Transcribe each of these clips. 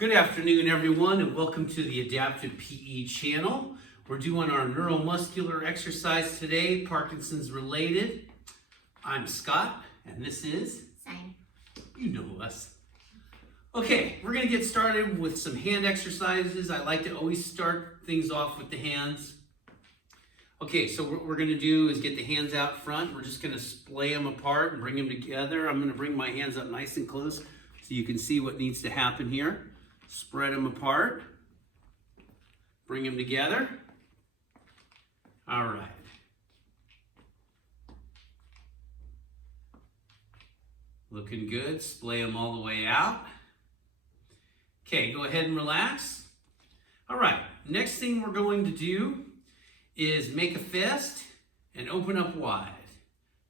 Good afternoon, everyone, and welcome to the Adaptive PE channel. We're doing our neuromuscular exercise today, Parkinson's related. I'm Scott, and this is... Sign. You know us. Okay, we're going to get started with some hand exercises. I like to always start things off with the hands. Okay, so what we're going to do is get the hands out front. We're just going to splay them apart and bring them together. I'm going to bring my hands up nice and close so you can see what needs to happen here. Spread them apart. Bring them together. All right. Looking good. Splay them all the way out. Okay, go ahead and relax. All right, next thing we're going to do is make a fist and open up wide.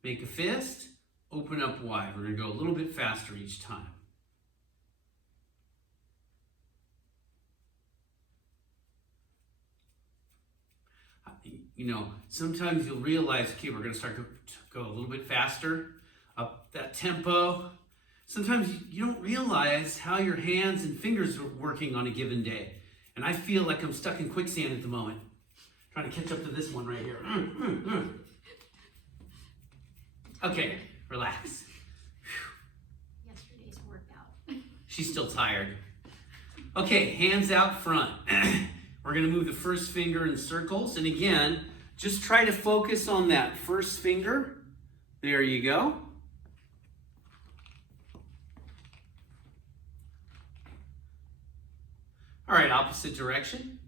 Make a fist, open up wide. We're going to go a little bit faster each time. You know, sometimes you'll realize, okay, we're going to start to go a little bit faster, up that tempo. Sometimes you don't realize how your hands and fingers are working on a given day. And I feel like I'm stuck in quicksand at the moment. Trying to catch up to this one right here. Okay, relax. Yesterday's workout. She's still tired. Okay, hands out front. We're going to move the first finger in circles. And again, just try to focus on that first finger. There you go. All right, opposite direction.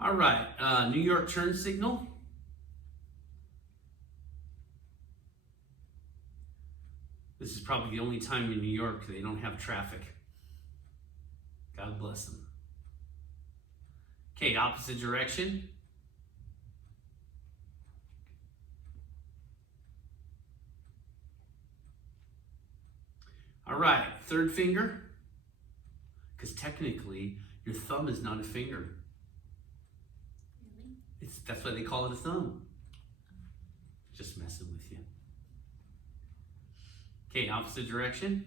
All right, New York turn signal. This is probably the only time in New York they don't have traffic. God bless them. Okay, opposite direction. All right, third finger. Because technically, your thumb is not a finger. Really? That's why they call it a thumb. Just messing with you. Okay, opposite direction.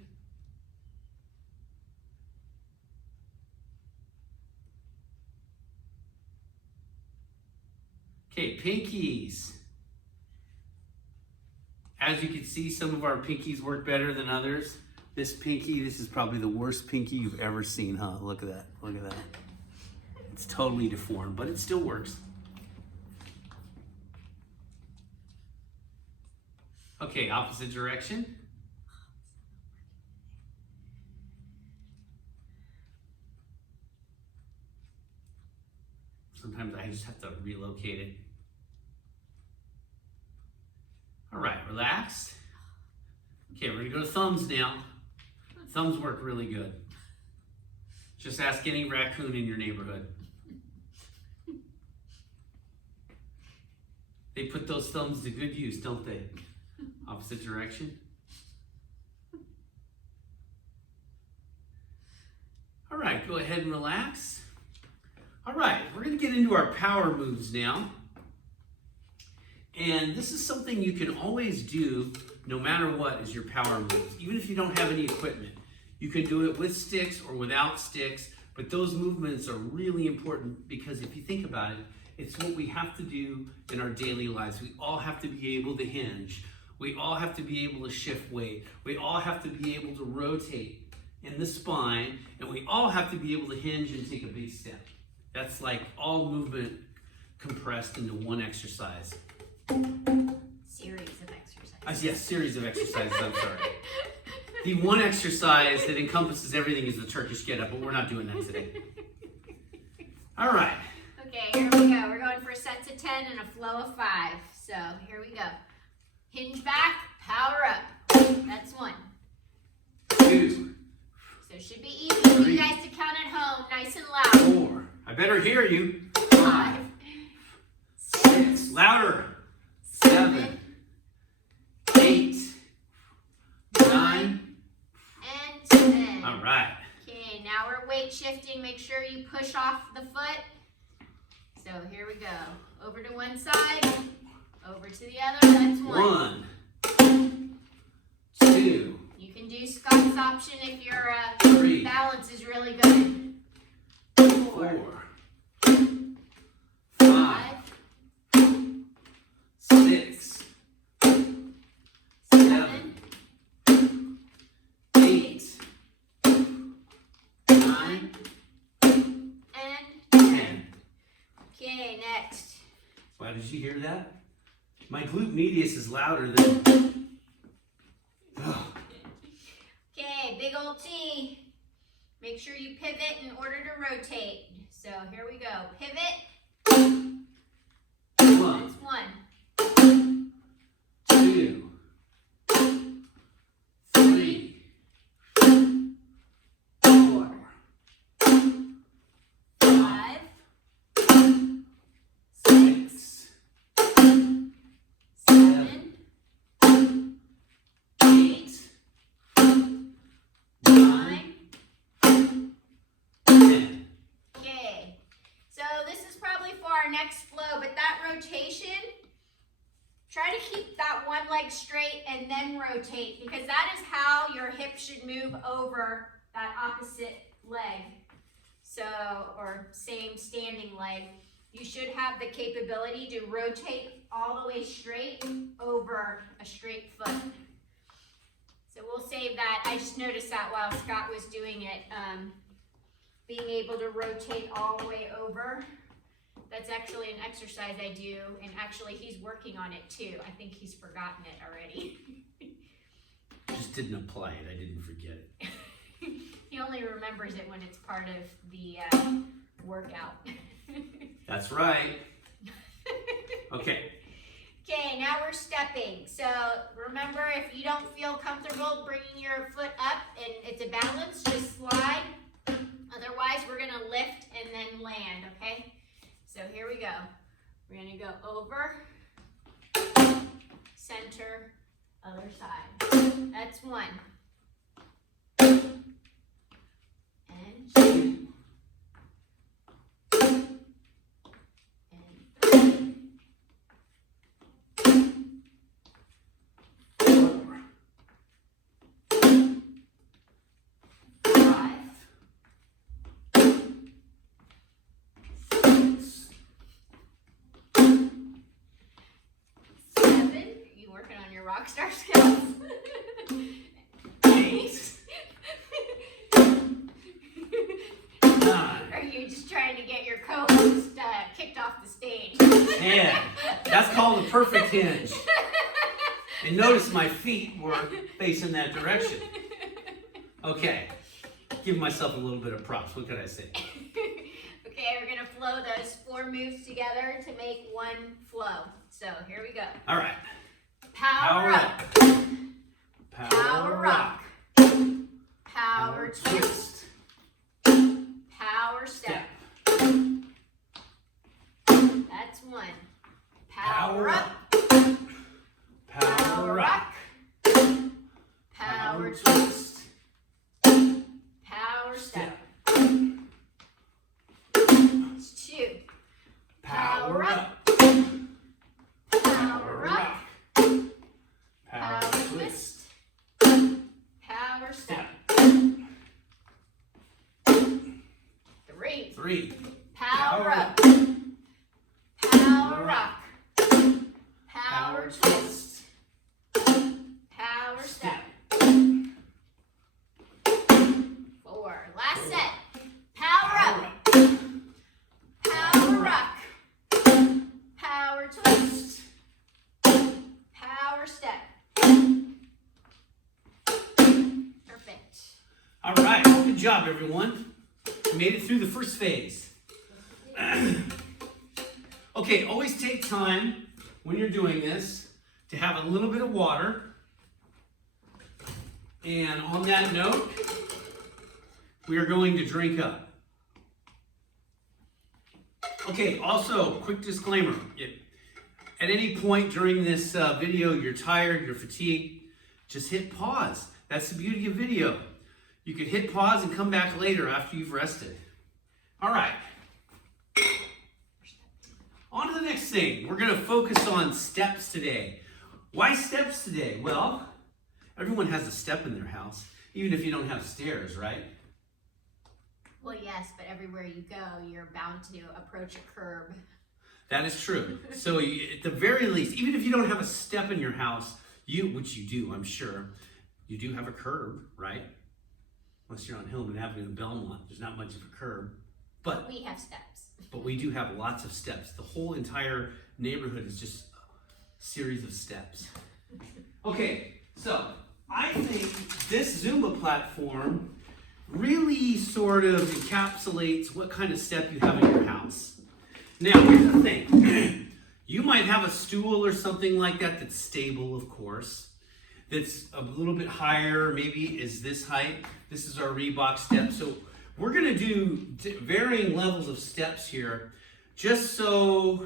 Okay, pinkies. As you can see, some of our pinkies work better than others. This pinky, this is probably the worst pinky you've ever seen, huh? Look at that, look at that. It's totally deformed, but it still works. Okay, opposite direction. Sometimes I just have to relocate it. All right, relax. Okay, we're gonna go to thumbs now. Thumbs work really good. Just ask any raccoon in your neighborhood. They put those thumbs to good use, don't they? Opposite direction. All right, go ahead and relax. All right, we're going to get into our power moves now. And this is something you can always do no matter what is your power moves. Even if you don't have any equipment. You can do it with sticks or without sticks, but those movements are really important because if you think about it, it's what we have to do in our daily lives. We all have to be able to hinge. We all have to be able to shift weight. We all have to be able to rotate in the spine, and we all have to be able to hinge and take a big step. That's like all movement compressed into one exercise. Series of exercises. Yes, series of exercises, I'm sorry. The one exercise that encompasses everything is the Turkish get-up, but we're not doing that today. All right. Okay, here we go. We're going for sets of 10 and a flow of 5. So here we go. Hinge back, power up. That's 1. 2. So it should be easy for you guys to count at home, nice and loud. 4. I better hear you. 5. 6. Louder. 7. 8. 9. And 10. All right. Okay, now we're weight shifting. Make sure you push off the foot. So here we go. Over to one side, Over to the other, that's 1. 1, 2, You can do Scott's option if your 3, balance is really good. 4, 5, 6, 7, 8, 9, and 10. Okay, next. Wow, did you hear that? My glute medius is louder than... Okay, big old T. Make sure you pivot in order to rotate. So here we go. Pivot. 1, That's 1. 2, 3, 4, 5, 6, 7, 8, 9, 10. Okay. So this is probably for our next flow, but that rotation, try to keep that one leg straight and then rotate, because that is how your hip should move over that opposite leg. So, or same standing leg. You should have the capability to rotate all the way straight over a straight foot. So we'll save that. I just noticed that while Scott was doing it, being able to rotate all the way over. That's actually an exercise I do, and actually he's working on it too. I think he's forgotten it already. Just didn't apply it. I didn't forget it. He only remembers it when it's part of the workout. That's right. Okay. Okay, now we're stepping. So remember, if you don't feel comfortable bringing your foot up and it's a balance, just slide. Otherwise, we're gonna lift and then land, okay? So here we go. We're gonna go over, center, other side. That's 1. And 2. And 3. 4, 5. 6, 7. Are you working on your rock star skills? 8, 9, Are you just trying to get your co-host kicked off the stage? 10. That's called a perfect hinge. And notice my feet were facing that direction. Okay. Give myself a little bit of props. What could I say? Okay, we're gonna flow those 4 moves together to make one flow. So here we go. All right. Power up. Power rock. Power twist. Power step. That's 1. Power up. Power rock. Power twist. Power step. It's 2. Power up. Power rock. Power twist. Power step. 3. 3. Power up. Power rock. Power twist. Power step. 4. Last set. Power up. Power rock. Power twist. Power step. Perfect. All right. Good job, everyone. You made it through the first phase. Okay, always take time when you're doing this to have a little bit of water. And on that note, we are going to drink up. Okay, also, quick disclaimer. If at any point during this video you're tired, you're fatigued, just hit pause. That's the beauty of video. You can hit pause and come back later after you've rested. All right. On to the next thing. We're going to focus on steps today. Why steps today? Well, everyone has a step in their house, even if you don't have stairs, right? Well, yes, but everywhere you go, you're bound to approach a curb. That is true. So at the very least, even if you don't have a step in your house, which you do, I'm sure, you do have a curb, right? Unless you're on Hillman Avenue in Belmont, there's not much of a curb. But we have steps. But we do have lots of steps. The whole entire neighborhood is just a series of steps. Okay, so I think this Zumba platform really sort of encapsulates what kind of step you have in your house. Now, here's the thing. You might have a stool or something like that that's stable, of course, that's a little bit higher, maybe is this height. This is our Reebok step. So we're going to do varying levels of steps here, just so...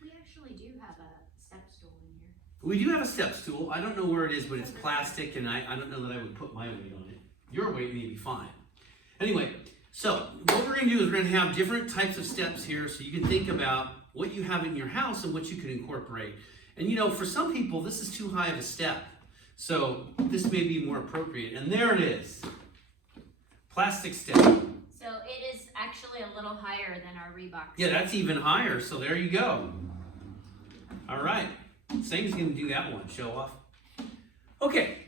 We actually do have a step stool in here. We do have a step stool. I don't know where it is, but it's plastic, and I don't know that I would put my weight on it. Your weight may be fine. Anyway, so what we're going to do is we're going to have different types of steps here so you can think about what you have in your house and what you can incorporate. And you know, for some people, this is too high of a step. So this may be more appropriate. And there it is. Plastic step. So it is actually a little higher than our Reebok. Yeah, that's even higher. So there you go. All right. Same's going to do that one. Show off. Okay.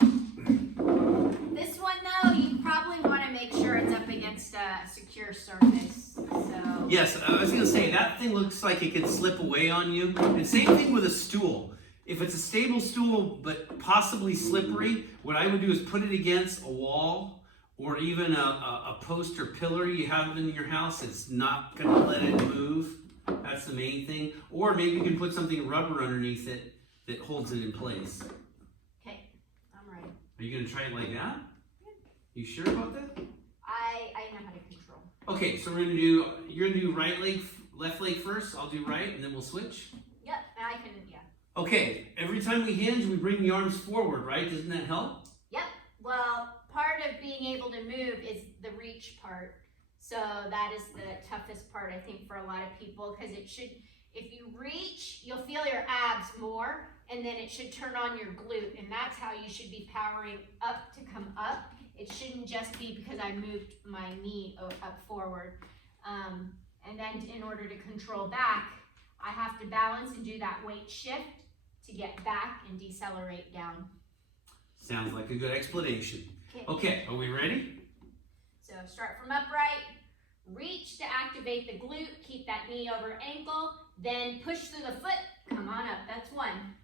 This one, though, you probably want to make sure it's up against a secure surface. So Yes, I was going to say, that thing looks like it could slip away on you. And same thing with a stool. If it's a stable stool, but possibly slippery, what I would do is put it against a wall or even a post or pillar you have in your house. It's not going to let it move. That's the main thing. Or maybe you can put something rubber underneath it that holds it in place. okay, I'm ready. Are you going to try it like that? You sure about that? I know how to control. Okay, so you're going to do right leg, left leg first. I'll do right, and then we'll switch. Yep, I can, yeah. Okay, every time we hinge, we bring the arms forward, right? Doesn't that help? Yep, well, part of being able to move is the reach part. So that is the toughest part, I think, for a lot of people, because it should, if you reach, you'll feel your abs more, and then it should turn on your glute, and that's how you should be powering up to come up. It shouldn't just be because I moved my knee up forward. And then in order to control back, I have to balance and do that weight shift to get back and decelerate down. Sounds like a good explanation. Okay, are we ready? So start from upright, reach to activate the glute, keep that knee over ankle, then push through the foot, come on up, that's one.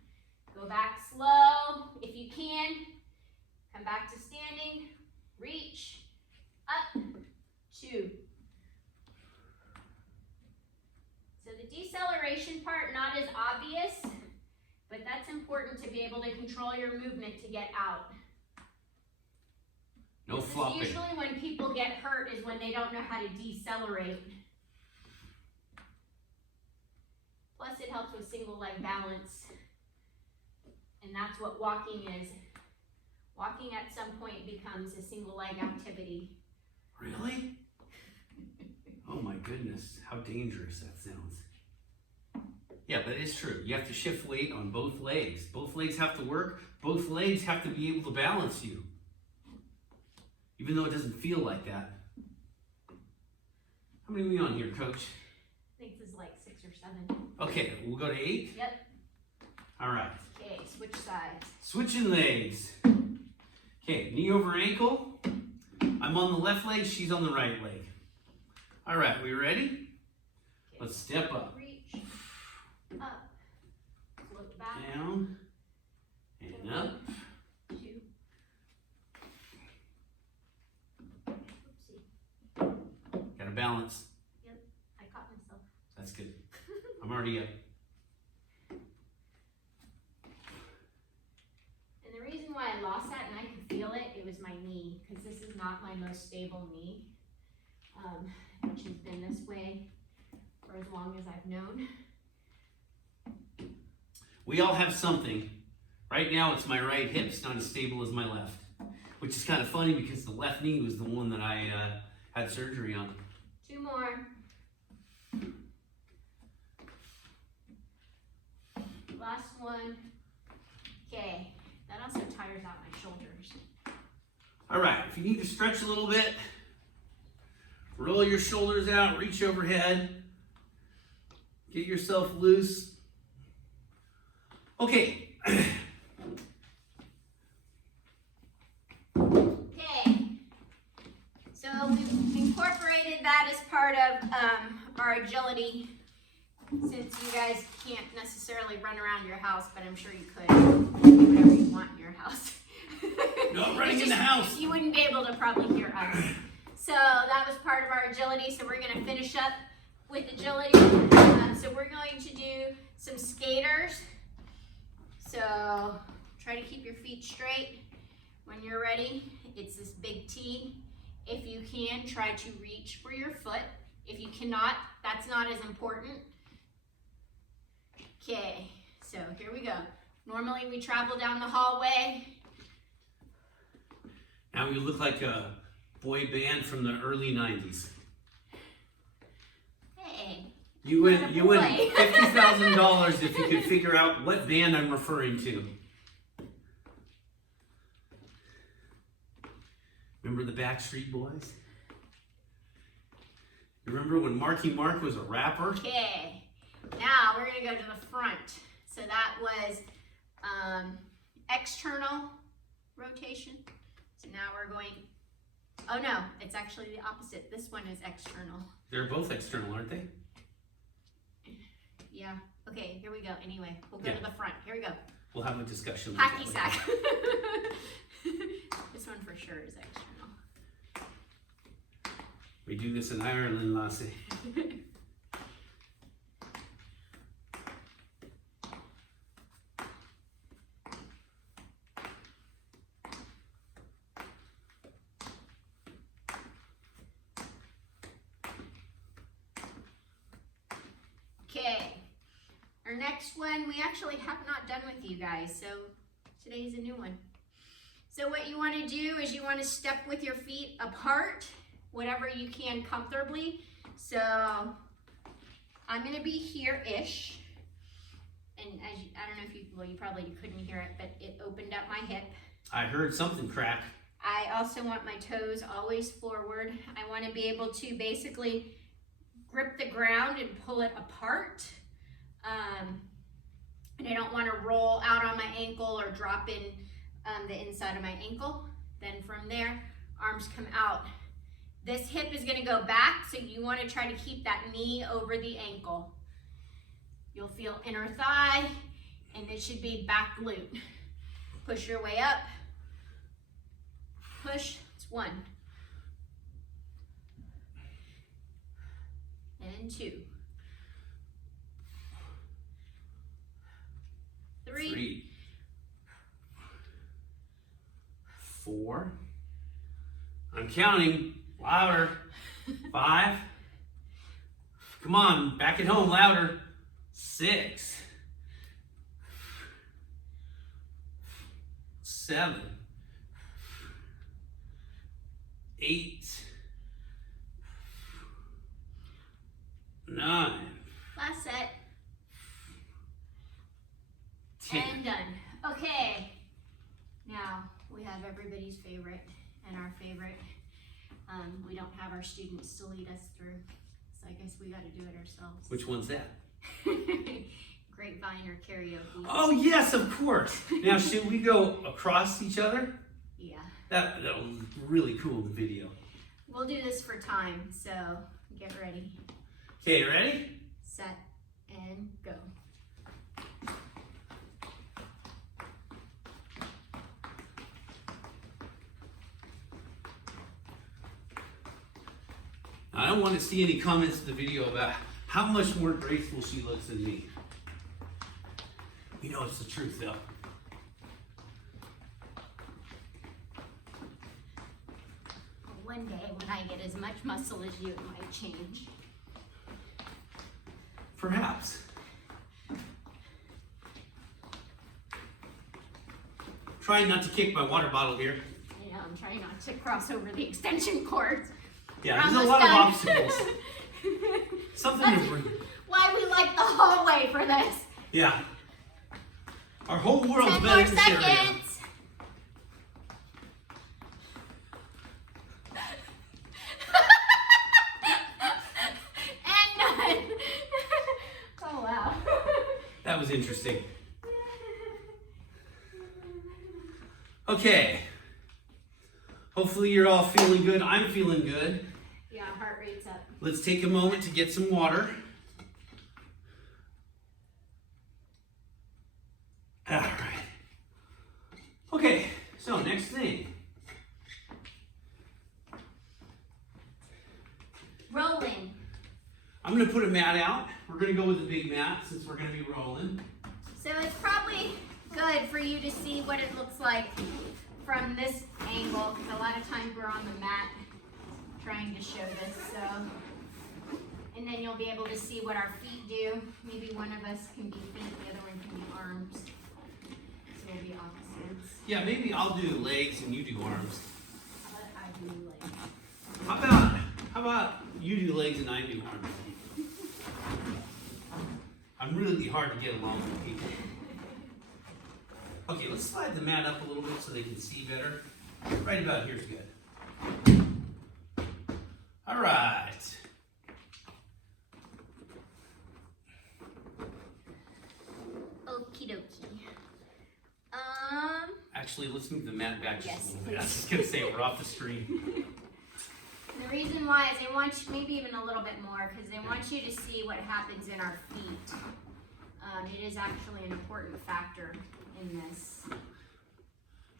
Go back slow, if you can, come back to standing, reach, up, two. So the deceleration part, not as obvious, but that's important to be able to control your movement to get out. No flopping. Usually when people get hurt is when they don't know how to decelerate. Plus it helps with single leg balance. And that's what walking is. Walking at some point becomes a single leg activity. Really? Oh my goodness, how dangerous that sounds. Yeah, that is true. You have to shift weight on both legs. Both legs have to work. Both legs have to be able to balance you. Even though it doesn't feel like that. How many are we on here, Coach? I think this is like 6 or 7. Okay, we'll go to 8? Yep. All right. Okay, switch sides. Switching legs. Okay, knee over ankle. I'm on the left leg, she's on the right leg. All right, we ready? Okay. Let's step up. Reach, up, float back, Down, and up. 2. Oopsie. Got to balance. Yep, I caught myself. That's good. I'm already up. And the reason why I lost that, and I could feel it, it was my knee, because this is not my most stable knee, which has been this way for as long as I've known. We all have something. Right now, it's my right hip. It's not as stable as my left, which is kind of funny because the left knee was the one that I had surgery on. 2 more. last one. Okay, that also tires out my shoulders. All right, if you need to stretch a little bit, roll your shoulders out, reach overhead, get yourself loose. Okay. Okay, so we've incorporated that as part of our agility, since you guys can't necessarily run around your house, but I'm sure you could do whatever you want in your house. No running in the house. You wouldn't be able to probably hear us. So that was part of our agility, so we're going to finish up with agility. So we're going to do some skaters. So try to keep your feet straight. When you're ready, it's this big T. If you can, try to reach for your foot. If you cannot, that's not as important. Okay, so here we go. Normally we travel down the hallway. Now we look like a boy band from the early 90s. Hey. You win $50,000 if you could figure out what band I'm referring to. Remember the Backstreet Boys? You remember when Marky Mark was a rapper? Okay, now we're gonna go to the front. So that was external rotation. So now we're going, oh no, it's actually the opposite. This one is external. They're both external, aren't they? Yeah, okay, here we go. Anyway, we'll go to the front. Here we go. We'll have a discussion. Hacky sack. This one for sure is external. We do this in Ireland, Lassie. Okay, our next one we actually have not done with you guys, so today's a new one. So what you want to do is you want to step with your feet apart, whatever you can comfortably. So I'm going to be here-ish, and as you, I don't know if you, well, you probably couldn't hear it, but it opened up my hip. I heard something crack. I also want my toes always forward. I want to be able to basically grip the ground and pull it apart. And I don't want to roll out on my ankle or drop in the inside of my ankle. Then from there, arms come out. This hip is going to go back, so you want to try to keep that knee over the ankle. You'll feel inner thigh, and it should be back glute. Push your way up. Push. It's 1. And 2. 3. 4. I'm counting. Louder. 5. Come on, back at home, louder. 6. 7. 8. 9. Last set. 10. And done. Okay. Now we have everybody's favorite and our favorite. We don't have our students to lead us through, so I guess we got to do it ourselves. Which one's that? Grapevine or karaoke. Oh yes, of course. Now should we go across each other? Yeah. That was really cool in the video. We'll do this for time, so get ready. Okay, ready? Set and go. I don't want to see any comments in the video about how much more graceful she looks than me. You know it's the truth though. One day when I get as much muscle as you, it might change. Perhaps. Trying not to kick my water bottle here. I know, I'm trying not to cross over the extension cords. Yeah, We're there's a lot almost of done. obstacles. Something That's to bring. why we like the hallway for this. Yeah. Our whole world's 10 been more in this area. seconds. And done. Oh, wow. That was interesting. Okay. Hopefully you're all feeling good. I'm feeling good. Yeah, heart rate's up. Let's take a moment to get some water. All right. Okay, so next thing. Rolling. I'm going to put a mat out. We're going to go with a big mat since we're going to be rolling. So it's probably good for you to see what it looks like from this angle, because a lot of times we're on the mat trying to show this. So, and then you'll be able to see what our feet do. Maybe one of us can be feet, the other one can be arms. So we'll be opposites. Yeah, maybe I'll do legs and you do arms. But I do legs. How about you do legs and I do arms? I'm really hard to get along with people. Okay, let's slide the mat up a little bit so they can see better. Right about here's good. All right. Okie dokie. Actually, let's move the mat back just Yes, a little bit. I was please. just gonna say we're off the screen. The reason why is they want you, maybe even a little bit more, because they want you to see what happens in our feet. It is actually an important factor in this. All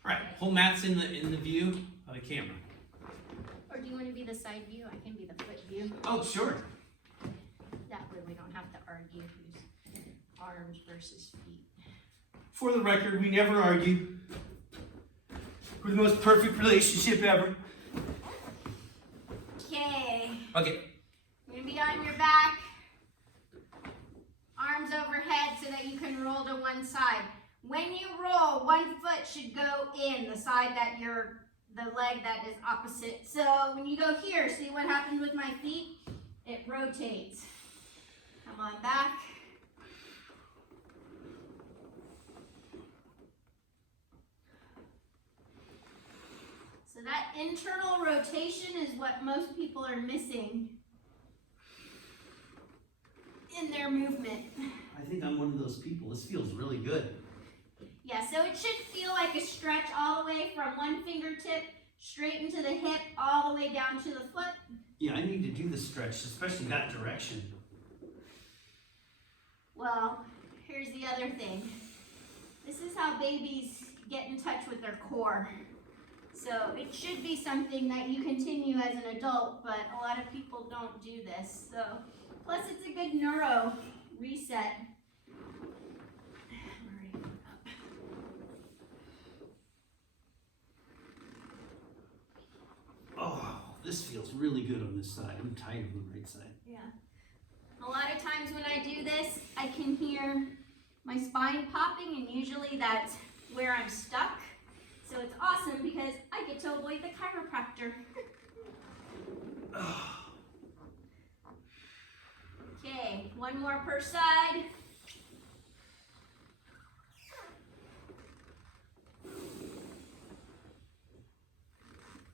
right, whole mat's in the view of the camera. Or do you want to be the side view? I can be the foot view. Oh, sure. That way we don't have to argue who's arms versus feet. For the record, we never argue. We're the most perfect relationship ever. Okay. Okay. You're going to be on your back. Arms overhead so that you can roll to one side. When you roll, one foot should go in, the side that the leg that is opposite. So when you go here, see what happens with my feet? It rotates. Come on back. So that internal rotation is what most people are missing in their movement. I think I'm one of those people. This feels really good. Yeah, so it should feel like a stretch all the way from one fingertip straight into the hip, all the way down to the foot. Yeah, I need to do the stretch, especially that direction. Well, here's the other thing. This is how babies get in touch with their core. So it should be something that you continue as an adult, but a lot of people don't do this. So, plus it's a good neuro reset. Oh, this feels really good on this side. I'm tired on the right side. Yeah. A lot of times when I do this, I can hear my spine popping, and usually that's where I'm stuck. So it's awesome because I get to avoid the chiropractor. Okay, one more per side.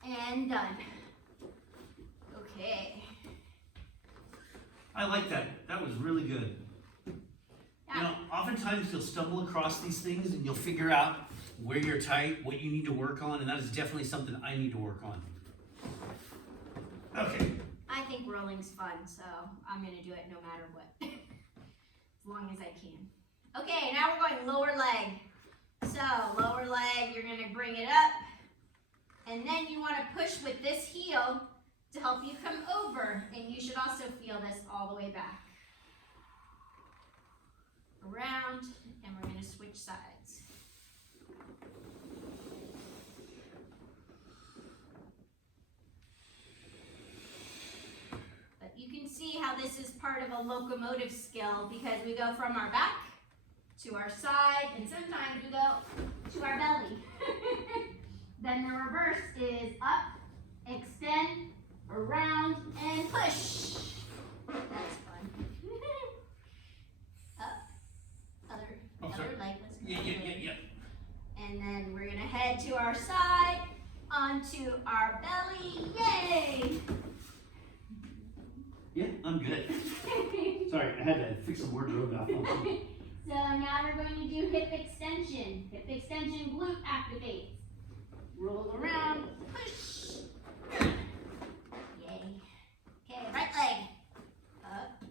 And done. Okay. I like that. That was really good. You know, oftentimes you'll stumble across these things and you'll figure out where you're tight, what you need to work on, and that is definitely something I need to work on. Okay. I think rolling's fun, so I'm gonna do it no matter what. As long as I can. Okay, now we're going lower leg. So, lower leg, you're gonna bring it up. And then you wanna push with this heel to help you come over. And you should also feel this all the way back. Around, and we're gonna switch sides. But you can see how this is part of a locomotive skill because we go from our back to our side, and sometimes we go to our belly. Then the reverse is up, extend, around, and push. That's fun. Up, other leg, let's Yeah. And then we're gonna head to our side, onto our belly. Yay! Yeah, I'm good. Sorry, I had to fix some wardrobe malfunction. So now we're going to do hip extension. Hip extension, glute activates. Roll around, push. Yay. Okay, right leg. Up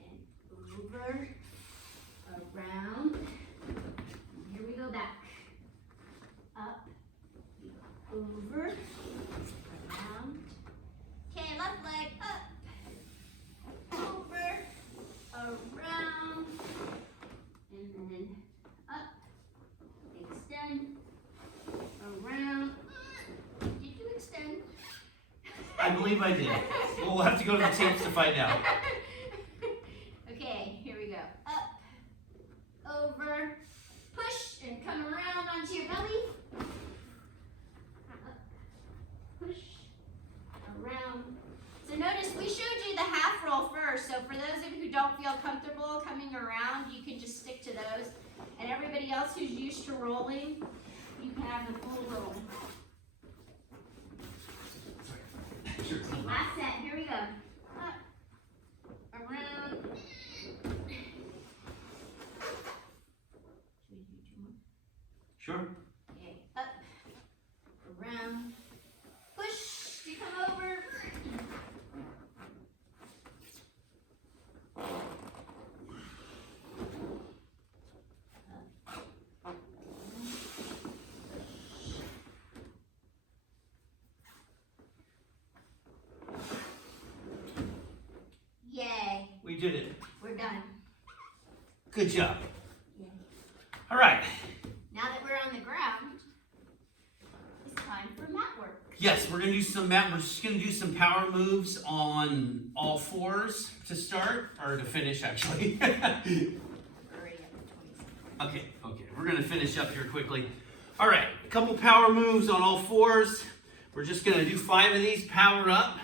and over, around. Here we go back. Up, over, around. Okay, left leg up, over, around, and then up, extend, around. Did you extend? I believe I did. We'll have to go to the tapes to find out. Okay, here we go. Up, over, push, and come around onto your belly. Up, push, around. So notice we showed you the half roll first. So for those of you who don't feel comfortable coming around, you can just stick to those. And everybody else who's used to rolling, you can have the full roll. Sure. Last set, here we go. Up, around. Should we do 2 more? Sure. Okay, up, around, push, you come over. Yay, We did it. we're done. Good job. Yay. All right. Now that we're on the ground, it's time for mat work. Yes, we're gonna do some we're just gonna do some power moves on all fours to start, or to finish actually. We're already up to 20 seconds. Okay, we're gonna finish up here quickly. All right, a couple power moves on all fours. We're just gonna do 5 of these. Power up,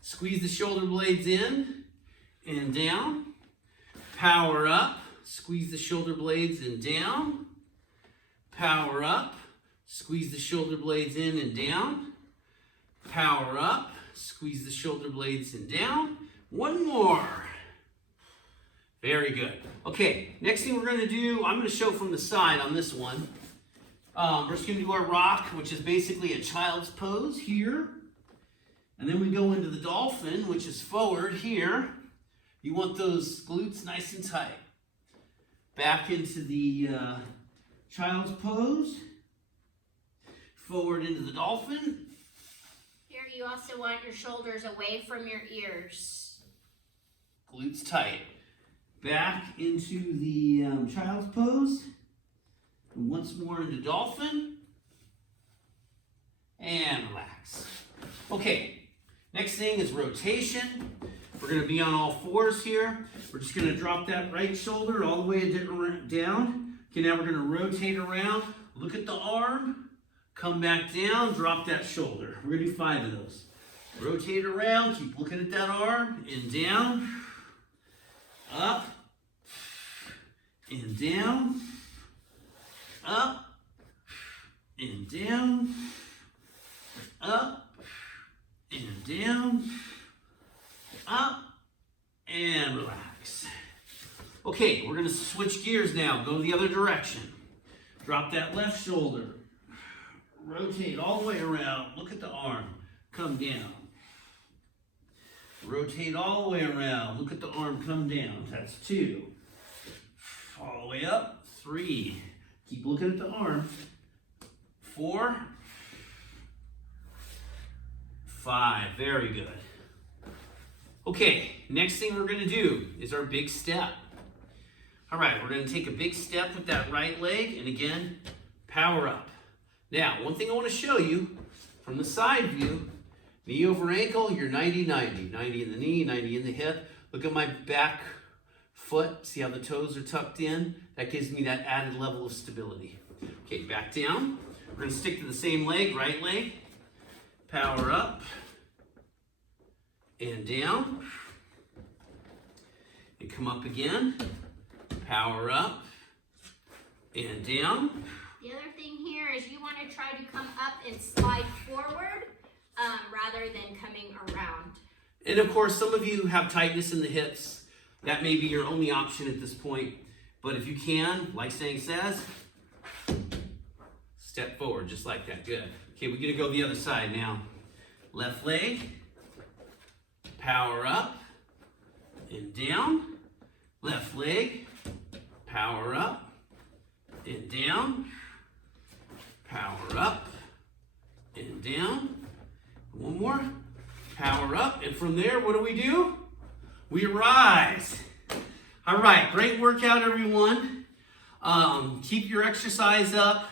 squeeze the shoulder blades in and down. Power up, squeeze the shoulder blades and down. Power up, squeeze the shoulder blades in and down. Power up, squeeze the shoulder blades and down. One more. Very good. Okay, next thing we're going to do, I'm going to show from the side on this one. We're just going to do our rock, which is basically a child's pose here. And then we go into the dolphin, which is forward here. You want those glutes nice and tight. Back into the child's pose. Forward into the dolphin. Here you also want your shoulders away from your ears. Glutes tight. Back into the child's pose. And once more into dolphin. And relax. Okay, next thing is rotation. We're going to be on all fours here. We're just going to drop that right shoulder all the way down. Okay, now we're going to rotate around. Look at the arm. Come back down. Drop that shoulder. We're going to do 5 of those. Rotate around. Keep looking at that arm. And down. Up. And down. Up. And down. Up. And down. Up. And relax. Okay, we're going to switch gears now. Go the other direction. Drop that left shoulder. Rotate all the way around. Look at the arm. Come down. Rotate all the way around. Look at the arm. Come down. That's 2. All the way up. 3. Keep looking at the arm. 4. 5. Very good. Okay, next thing we're going to do is our big step. All right, we're going to take a big step with that right leg, and again, power up. Now, one thing I want to show you from the side view, knee over ankle, you're 90-90. 90 in the knee, 90 in the hip. Look at my back foot. See how the toes are tucked in? That gives me that added level of stability. Okay, back down. We're going to stick to the same leg, right leg. Power up. And down. And come up again. Power up. and down. The other thing here is you want to try to come up and slide forward rather than coming around. And of course, some of you have tightness in the hips. That may be your only option at this point. But if you can, like Sang says, step forward just like that. Good. Okay, we're going to go the other side now. Left leg, power up and down. Left leg, power up and down. Power up and down. One more. Power up. And from there, what do? We rise. All right, great workout, everyone. Keep your exercise up.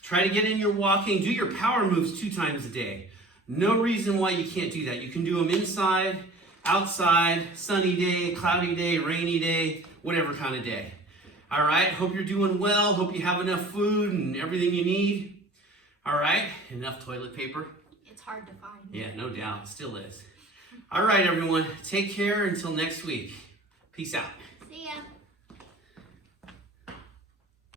Try to get in your walking. Do your power moves 2 times a day. No reason why you can't do that. You can do them inside, outside, sunny day, cloudy day, rainy day, whatever kind of day. All right, hope you're doing well. Hope you have enough food and everything you need. All right, enough toilet paper. It's hard to find. Yeah, no doubt, it still is. All right, everyone, take care until next week. Peace out. See ya.